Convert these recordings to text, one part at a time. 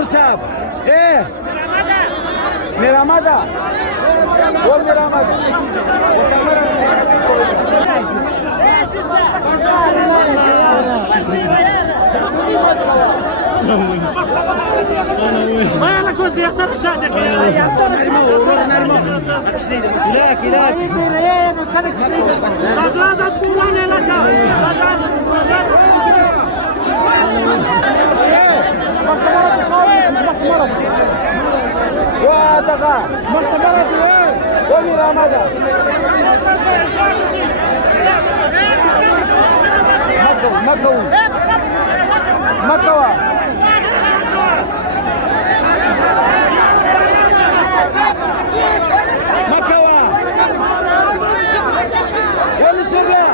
نور صاحب ايه میرامده و میرامده ما انا كنت يسار شادك يا وادغا مختبرات وميرامده مكوى ولا سرة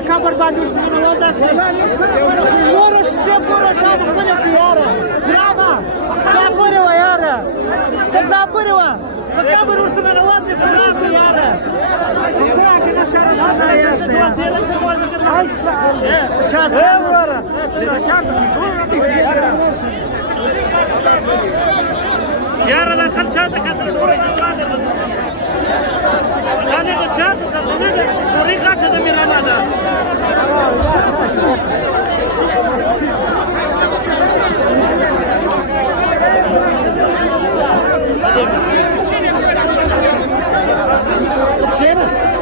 كبر باندور سينا ودا ورش تبورش هذا كل زيارة برافو كبر ويارا كبر وكبر وسمع نوازي خلاص يارا كراك نشر هذا يا شاد ورا يارا لا خل شاتك اصلا هذه الشات سنده طريقه هذا من هذا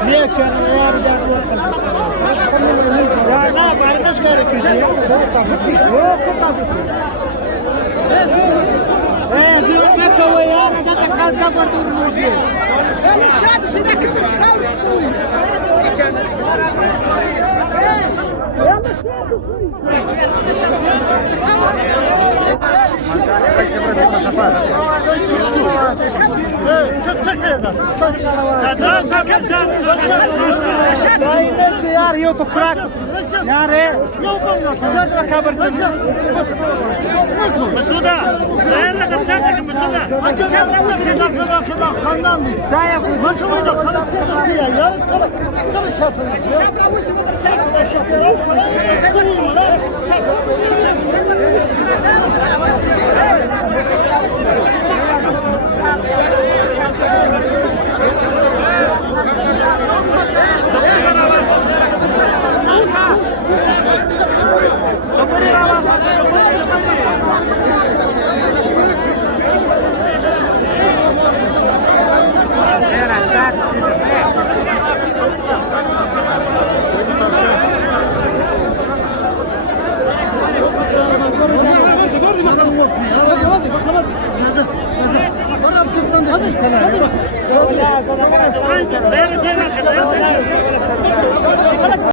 ليه كان يا رجال لا بعرفش كده كده ايه زين ما تسوي يا رجال كبر الموجود سامي شاد سيدك يا مشيت يار يو بفراك يار مسودة زين لك الشاكك مسودة خلاندي سايق ما تقول لك خلاص يا سر شاطر شاطر